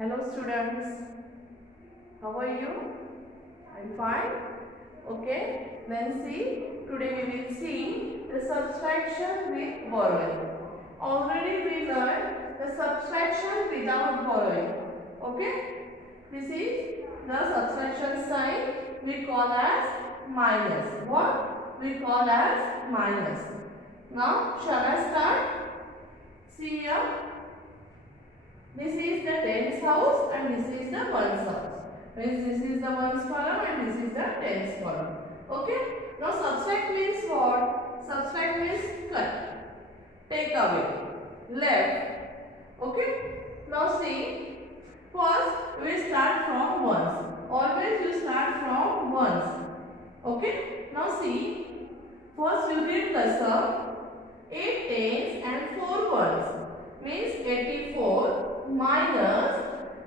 Hello students, how are you? I'm fine. Okay, then see, today we will see the subtraction with borrowing. Already we learned the subtraction without borrowing. Okay, this is the subtraction sign we call as minus. What? We call as minus. Now, shall I start? See here. This is the tens house and this is the ones house. Means this is the ones column and this is the tens column. Okay. Now subtract means what? Subtract means cut, take away, left. Okay. Now see. First we start from ones. Always you start from ones. Okay. Now see. First you read the sum. 8 tens and 4 ones means 84. Minus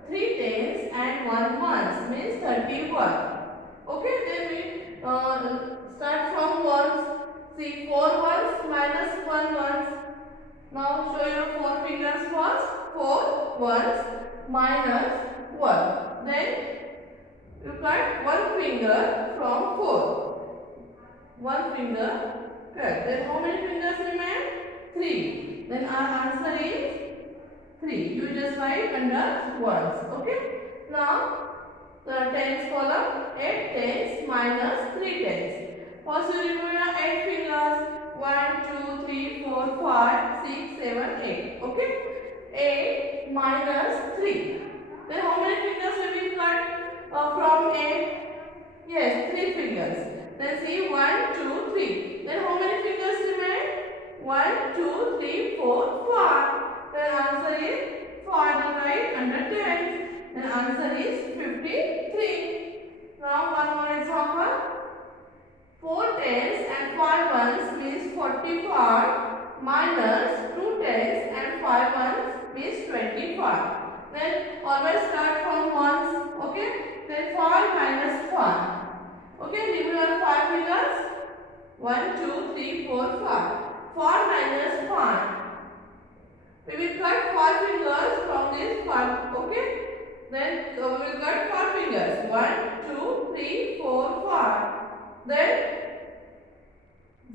3 tens and 1 ones means 31. Okay, then we start from ones. See, 4 ones minus 1 ones. Now show your 4 fingers first. 4 ones minus 1. Then you cut 1 finger from 4. 1 finger cut. Then how many fingers remain? 3. Then our answer is 3. You just write under ones. Okay. Now the tens column 8 tens minus 3 tens. First you remove your 8 fingers. 1, 2, 3, 4, 5, 6, 7, 8. Okay. 8 minus 3. Then how many fingers will we cut from 8? Yes, 3 fingers. Then see 1, 2, 3. Then how many fingers remain? 1, 2, 3, 4, 5. Then answer is 5 right under 10. Then answer is 53. Now one more example. 4 tens and 5 ones means 45 minus 2 tens and 5 ones means 25. Then always start from ones. Okay. Then 5 minus 5. Okay. Remove your 5 fingers. 1, 2, 3, 4, 5. 4 minus 5. We will cut 5 fingers from this 5. Okay. Then we will cut 5 fingers. 1, 2, 3, 4, 5. Then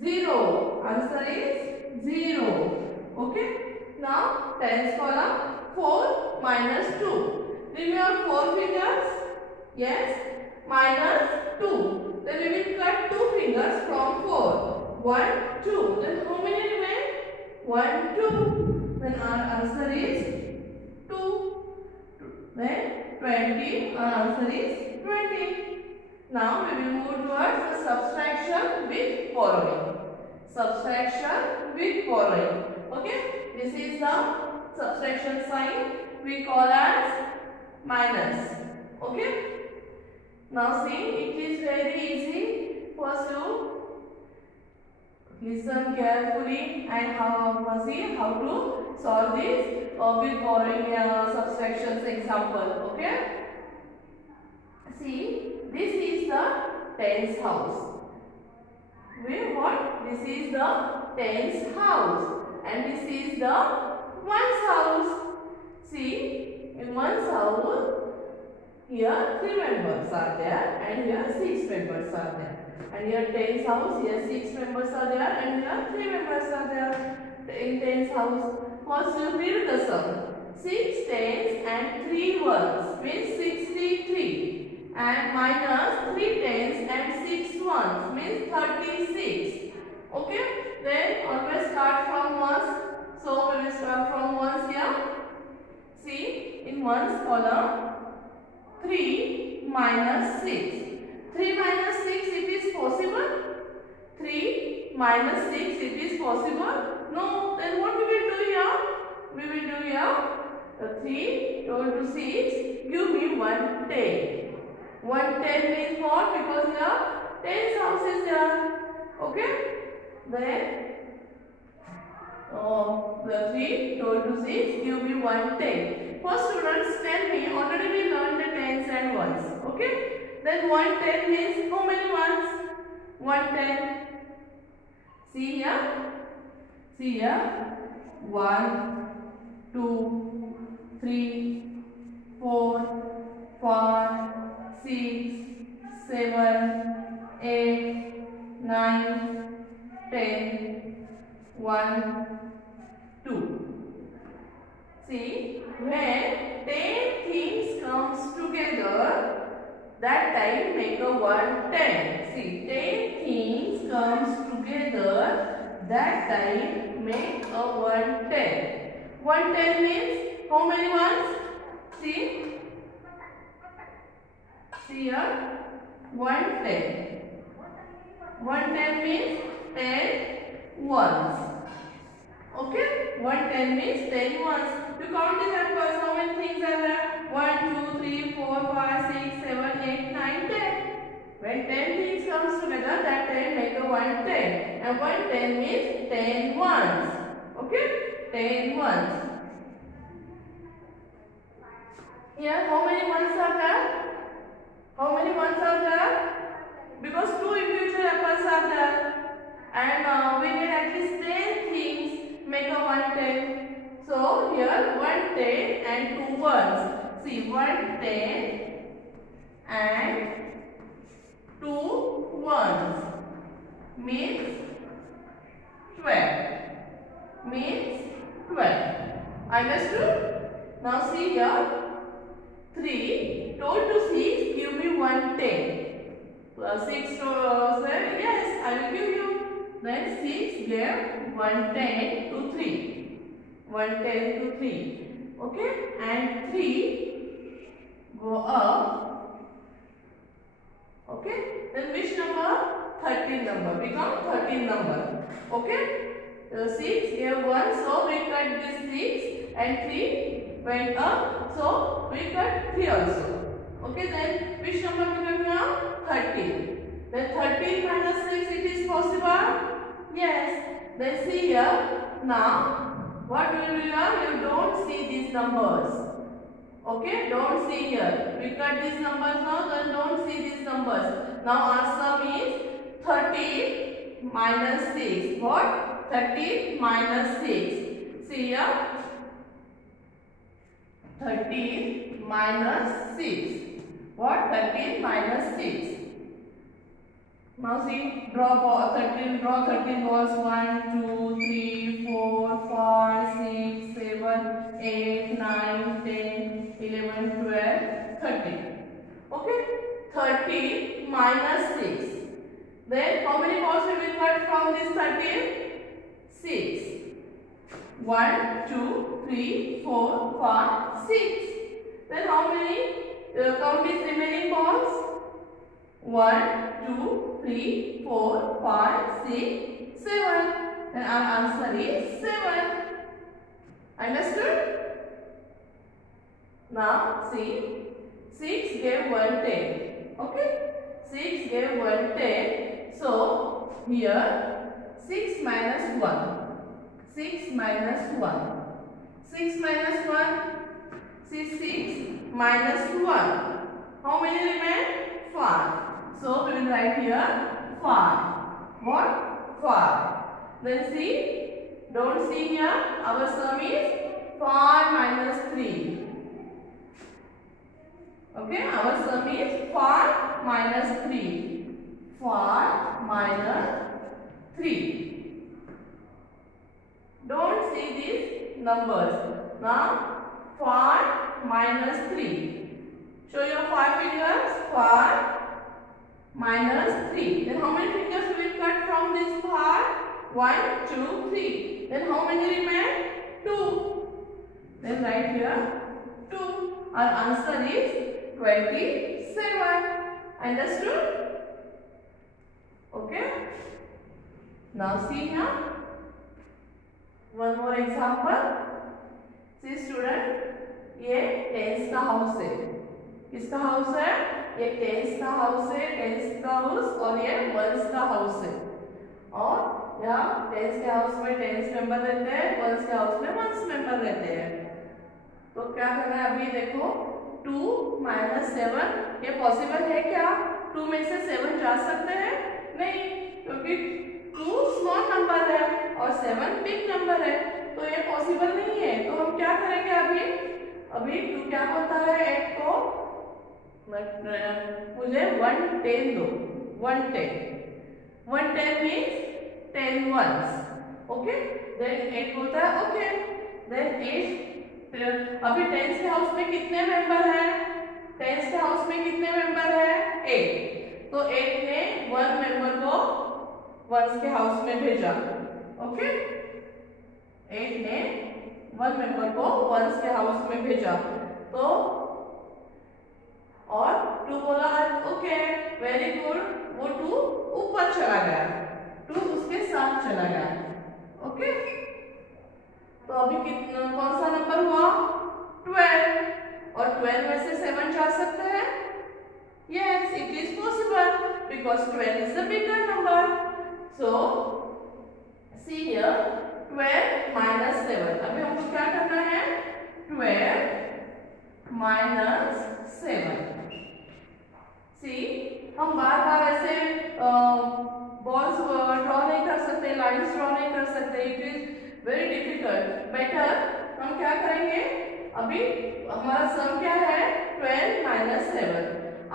0. Answer is 0. Okay. Now tens column 4 minus 2. Remove your 4 fingers. Yes. Minus 2. Then we will cut 2 fingers from 4. 1, 2. Then how many remain? 1, 2. Then our answer is 2. Then 20. Our answer is 20. Now we will move towards the subtraction with borrowing. Subtraction with borrowing. Okay. This is the subtraction sign we call as minus. Okay. Now see, it is very easy. First you listen carefully and see how to solve this with borrowing subtractions example. Okay. See, this is the tens house. What? This is the tens house and this is the ones house. See, in ones house here 3 members are there and here 6 members are there. And here tens house, here 6 members are there and here 3 members are there. In tens house, first you read the sum. 6 tens and 3 ones means 63. And minus 3 tens and 6 ones means 36. Okay. Then always start from ones. So we will start from ones here. See, in ones column 3 minus 6. 3 minus 6 it is possible? 3 minus 6 it is possible? No. Then what we will do here? We will do here 3 told to 6 give me 110. 110 means what? Because here tens house is there. Okay. Then the 3 told to 6 give me 110. First students tell me, already we learned the tens and ones. Okay. Then 110 means how many ones? 110. See here. See here. 1, 2, 3, 4, 5, 6, 7, 8, 9, 10, 1, 2. See, when 10 things comes together, that time make a 110. See, 10 things comes together, that time make a 110. 110 means how many ones? See here, 110. 110 means 10 ones. Okay, 110 means 10 ones. You count the numbers. How many things are there? 1, 2, 3, 4, 5, 6, 7, 8, 9, 10. When 10 things comes together, that 10 make a 110. And 110 means 10 ones. Okay, 10 ones. Here, how many ones are there? How many ones are there? Because 2 individual apples are there. And we need at least 10 things make a 110. So here 110 and 2 ones. See, 110 and 2 ones means 12. Means 12. Understood? Now see here, 3 told to 6 give me 110. 6 to 7, yes, I will give you. Then 6 gave 110 to 3. 110 to 3. Okay, and 3 go up. Okay, then which number? 13 number. Become 13 number. Okay, 6 gave 1, so we cut this 6 and 3 went up, so we cut 3 also. Okay, then which number become now? 13. Then 13 minus 6, it is possible? Yes. Then see here, now what will you do here? You don't see these numbers. Okay, don't see here. We cut these numbers now, then don't see these numbers. Now our sum is 13 minus 6. What? 13 minus 6. See here, 13 minus 6. What? 13 minus 6. Now see, draw 13 balls. 1, 2, 3, 4, 5, 6, 7, 8, 9, 10, 11, 12, 13. Okay, 13 minus 6. Then how many balls we will cut from this 13? 6. 1, 2, 3, 4, 5, 6. Then how many? Count these remaining balls. 1, 2, 3, 4, 5, 6, 7. Then our answer is 7. Understood? Now see, 6 gave 110. Okay? 6 gave 110. So here 6 minus 1. 6 minus 1. 6 minus 1. See, 6 minus 1. How many remain? 5. So we will write here 5. What? 5. Then see, don't see here, our sum is 5 minus 3. Okay, our sum is 5 minus 3. 5 minus 3. Don't see these numbers. Now 5 minus 3. Show your 5 fingers. 5 minus 3. Then how many fingers we will cut from this part? 1, 2, 3. Then how many remain? 2. Then write here 2. Our answer is 27. Understood? Okay. Now see here. One more example. See student, ये tense का house है. किसका house है? ये tense का house है, tense का house, और ये वंस का हाउस है. और यहाँ टेंस के हाउस में टेंस मेंबर रहते हैं, वंस के हाउस में वंस मेंबर रहते हैं. तो क्या करना है अभी देखो, 2 minus 7 ये पॉसिबल है क्या? 2 में से 7 जा सकते हैं? नहीं, क्योंकि 2 स्मॉल नंबर है और 7 बिग नंबर है, तो ये पॉसिबल नहीं है. तो हम क्या करेंगे अभी? अभी तू क्या बोलता है 8 को मुझे 110 दो, 110 मीन्स 10 ones, ओके। देन 8 बोलता है ओके, देन 8 अभी टेंस के हाउस में कितने मेंबर हैं? टेंस के हाउस में कितने मेंबर हैं? 8। तो 8 ने 1 मेंबर को वंस के हाउस में भेजा, ओके। 8 ने 1 मेंबर को वंस के हाउस में भेजा, तो और 2 बोला ओके वेरी गुड, वो 2 ऊपर चला गया, 2 उसके साथ चला गया, ओके। तो अभी कितना कौन सा नंबर हुआ? 12, और 12 में से 7 जा सकते हैं? Yes, it is possible because 12 is the bigger number. So see here 12 minus 7। अभी हमको क्या करना है? 12 माइनस 7। सी हम बार बार ऐसे बॉल्स ड्रॉ नहीं कर सकते, लाइन्स ड्रॉ नहीं कर सकते, it is very difficult. Better हम क्या करेंगे? अभी हमारा सम क्या है? 12 माइनस 7।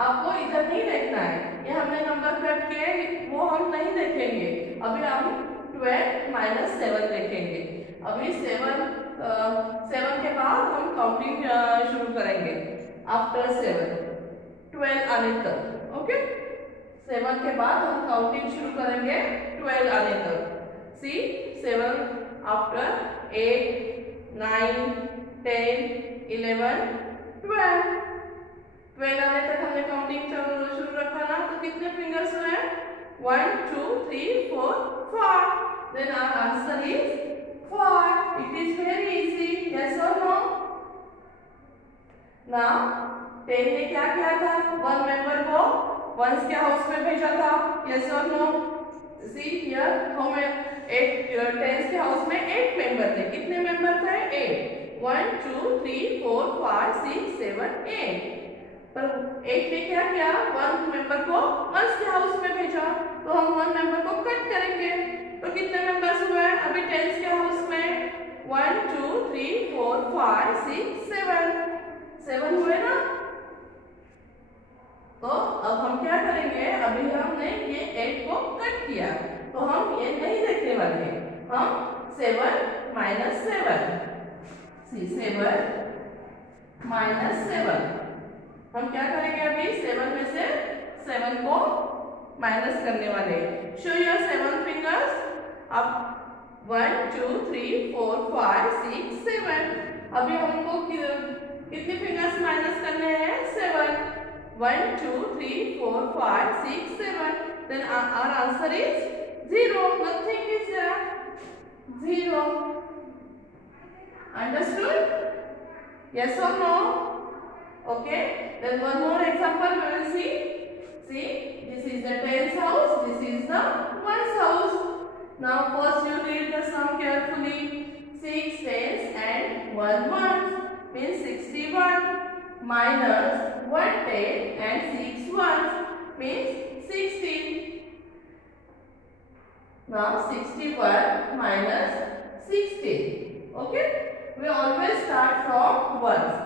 आपको इधर नहीं देखना है, ये हमने नंबर कट किए वो हम नहीं देखेंगे। अभी हम 12 माइनस 7 देखेंगे। अभी 7 के बाद हम काउंटिंग शुरू करेंगे। आफ्टर 7 12 आने तक, ओके। 7 के बाद हम काउंटिंग शुरू करेंगे 12 आने तक। सी 7 आफ्टर 8 9 10 11 12 आने तक हमने काउंटिंग शुरू रखा ना, तो कितने फिंगर्स हुए? 1 2 3 4 5। Then our answer is 5। It is very easy, yes और नो? नाउ 10 ने क्या किया था? 1 मेंबर को वंस के हाउस में भेजा था, यस और नो? सी हियर हम 10 के हाउस में 8 मेंबर थे। कितने मेंबर थे? 8। 1 2 3 4 5 6 7 8। पर 8 ने क्या किया? 1 मेंबर को वंस के हाउस में भेजा, तो हम 1 मेंबर को कट करेंगे, तो कितने मेंबर्स हुए अभी 10 के हाउस में? 1 2 3 4 5 6 7 हुए ना। तो अब हम क्या करेंगे? अभी हमने ये 8 को कट किया, तो हम ये नहीं देखने वाले, हम 7 माइनस 7, सी 7 माइनस 7 हम क्या करेंगे? अभी 7 में से 7 को माइनस करने वाले। Show your 7 fingers. अब 1 2 3 4 5 6 7। अभी हमको कितने फिंगर्स माइनस करने हैं? 7। 1 2 3 4 5 6 7। Then our answer is 0. Nothing is there. 0. Understood? Yes or no? Okay. Then one more example we will see. See, this is the tens house. This is the ones house. Now first you read the sum carefully. 6 tens and 1 ones means 61. Minus 1 10 and 6 ones means 60. Now 61 minus 60. Okay? We always start from ones.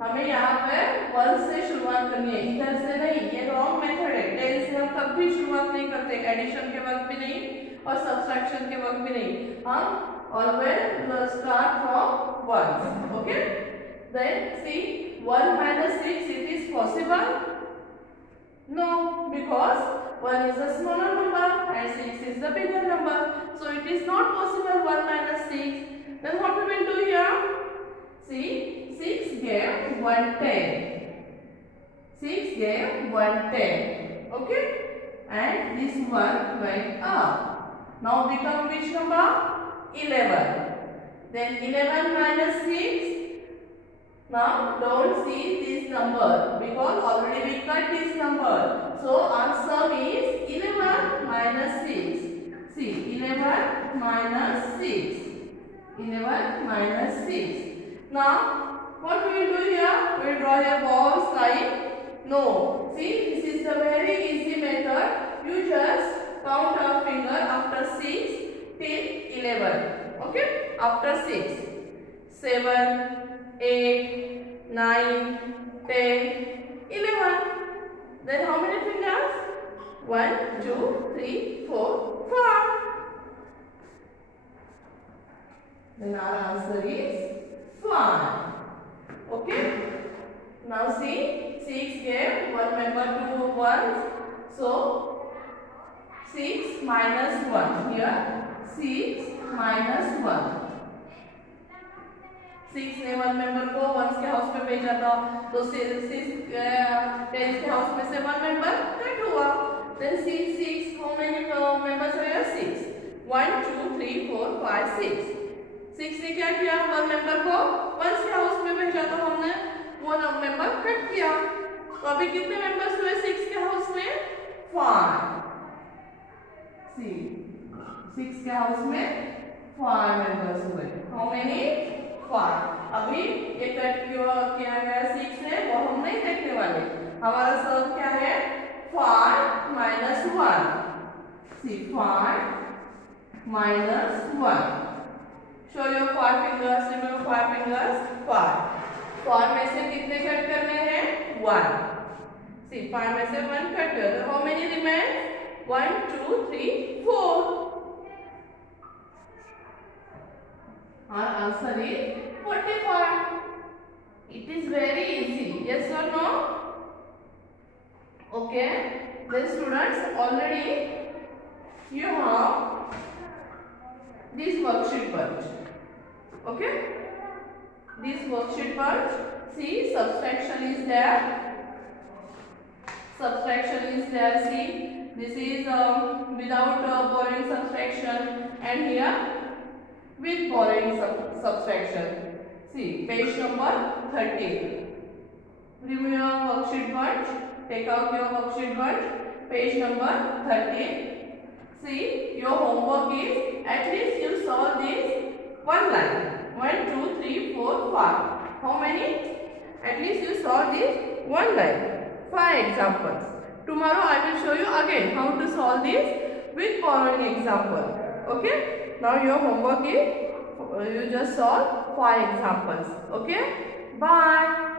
हमें यहाँ पे 1 से शुरुआत करनी है, इधर से नहीं। ये रॉन्ग मेथड है। 10 से हम कभी शुरुआत नहीं करते, एडिशन के वक्त भी नहीं और सब्सट्रैक्शन के वक्त भी नहीं। हम always start from 1. Okay? Then C 1 minus 6, it is possible? No, because 1 is a smaller number and 6 is the bigger number. So it is not possible 1 minus 6. Then what we will do here? See, 6 gave 110. 6 gave 110. Okay? And this one went up. Now become which number? 11. Then 11 minus 6. Now don't see this number because already we cut this number. So our sum is 11 minus 6. See, 11 minus 6. 11 minus 6. Now what we will do here? We will draw a balls like no. See, this is the very easy method. You just count our finger after 6 till 11. Okay? After 6, 7, 8, 9, 10, 11. Then how many fingers? 1, 2, 3, 4, 5. Then our answer is 5. Okay. Now see, 6 gave one member 2 ones. So 6 minus 1. Here 6 minus 1. 6 ने one member को once के house में भेजा था, तो 6 tense के house में से वन मेंबर कट हुआ. Then 6 how many members are here? 6. 1 2 3 4 5 6. 6 ने क्या किया? वन मेंबर को वंस के हाउस में भेजा, तो हमने वो मेंबर कट किया. तो अभी कितने मेंबर्स हुए 6 के हाउस में? 5. सी 6 के हाउस में 5 मेंबर्स हुए. How many? 5. अभी ये कट क्यों किया गया 6 से वो हम नहीं देखने वाले. हमारा सब क्या है? 5 minus 1. See 5 minus 1. Show your 5 fingers. Remember 5 fingers. 5. 5 में से कितने कट करने हैं? 1. See 5 में से 1 कट गया. तो how many remain? 1 2 3 4. Our answer is 45. It is very easy. Yes or no? Okay. Then students, already you have this worksheet bunch. Okay. This worksheet bunch. See, subtraction is there. Subtraction is there. See, this is without borrowing subtraction, and here with borrowing subtraction. See, page number 13. Remove your worksheet bunch. Take out your worksheet bunch. Page number 13. See, your homework is at least you solve this one line. 1 2 3 4 5. How many? At least you solve this one line. 5 examples. Tomorrow I will show you again how to solve this with borrowing example. Okay? Now your homework is you just solve 5 examples. Okay? Bye.